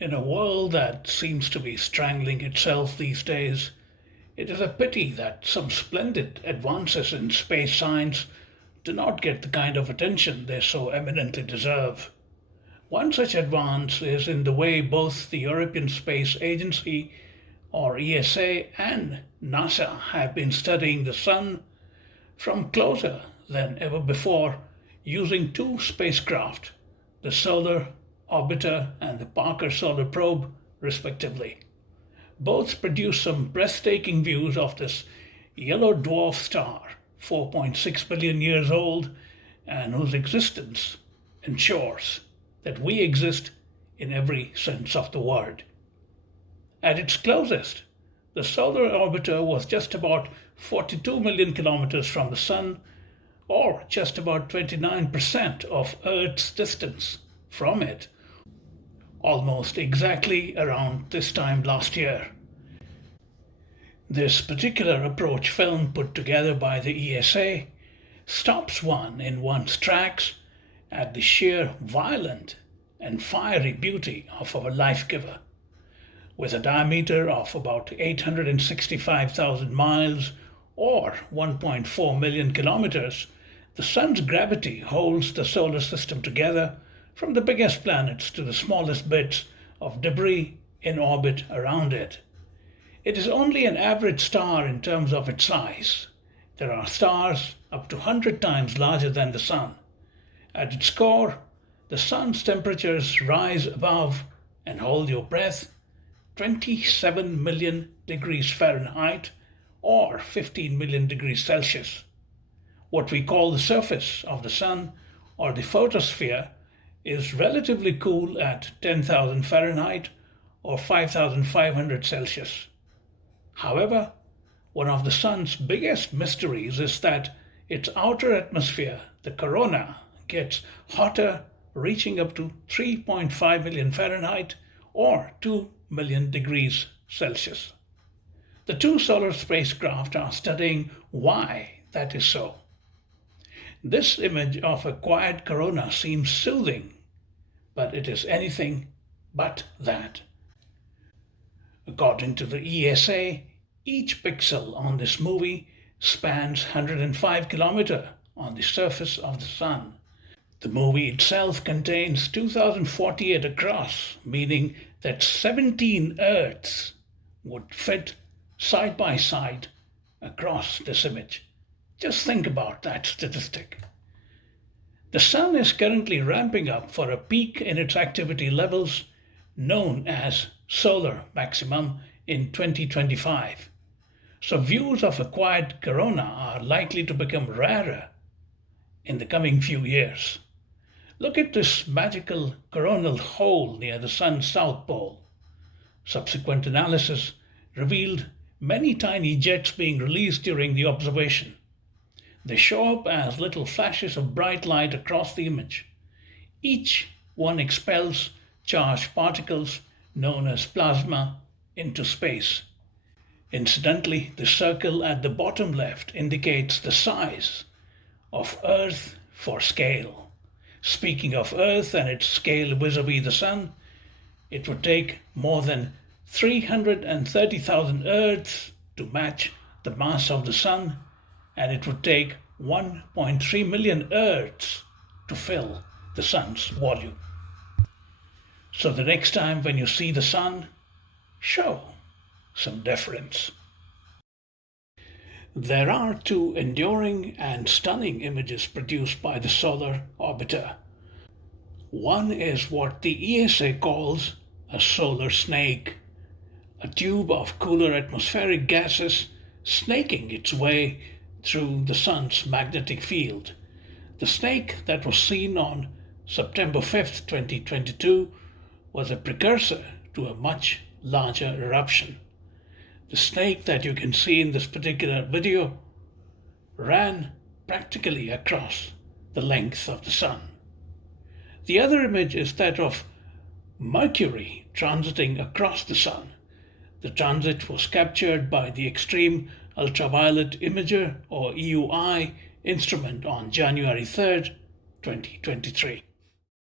In a world that seems to be strangling itself these days, it is a pity that some splendid advances in space science do not get the kind of attention they so eminently deserve. One such advance is in the way both the European Space Agency, or ESA, and NASA have been studying the Sun from closer than ever before using two spacecraft, the Solar Orbiter and the Parker Solar Probe, respectively. Both produce some breathtaking views of this yellow dwarf star, 4.6 billion years old, and whose existence ensures that we exist in every sense of the word. At its closest, the solar orbiter was just about 42 million kilometers from the Sun, or just about 29% of Earth's distance from it, almost exactly around this time last year. This particular approach film put together by the ESA stops one in one's tracks at the sheer violent and fiery beauty of our life giver. With a diameter of about 865,000 miles or 1.4 million kilometers, the Sun's gravity holds the solar system together from the biggest planets to the smallest bits of debris in orbit around it. It is only an average star in terms of its size. There are stars up to 100 times larger than the Sun. At its core, the Sun's temperatures rise above, and hold your breath, 27 million degrees Fahrenheit or 15 million degrees Celsius. What we call the surface of the Sun, or the photosphere, is relatively cool at 10,000 Fahrenheit or 5,500 Celsius. However, one of the Sun's biggest mysteries is that its outer atmosphere, the corona, gets hotter, reaching up to 3.5 million Fahrenheit or 2 million degrees Celsius. The two solar spacecraft are studying why that is so. This image of a quiet corona seems soothing, but it is anything but that. According to the ESA, each pixel on this movie spans 105 kilometers on the surface of the Sun. The movie itself contains 2048 across, meaning that 17 Earths would fit side by side across this image. Just think about that statistic. The Sun is currently ramping up for a peak in its activity levels known as solar maximum in 2025. So views of a quiet corona are likely to become rarer in the coming few years. Look at this magical coronal hole near the Sun's south pole. Subsequent analysis revealed many tiny jets being released during the observation. They show up as little flashes of bright light across the image. Each one expels charged particles known as plasma into space. Incidentally, the circle at the bottom left indicates the size of Earth for scale. Speaking of Earth and its scale vis-a-vis the Sun, it would take more than 330,000 Earths to match the mass of the Sun, and it would take 1.3 million Earths to fill the Sun's volume. So the next time when you see the Sun, show some deference. There are two enduring and stunning images produced by the solar orbiter. One is what the ESA calls a solar snake, a tube of cooler atmospheric gases snaking its way through the Sun's magnetic field. The snake that was seen on September 5th, 2022 was a precursor to a much larger eruption. The snake that you can see in this particular video ran practically across the length of the Sun. The other image is that of Mercury transiting across the Sun. The transit was captured by the Extreme Ultraviolet Imager, or EUI, instrument on January 3rd, 2023.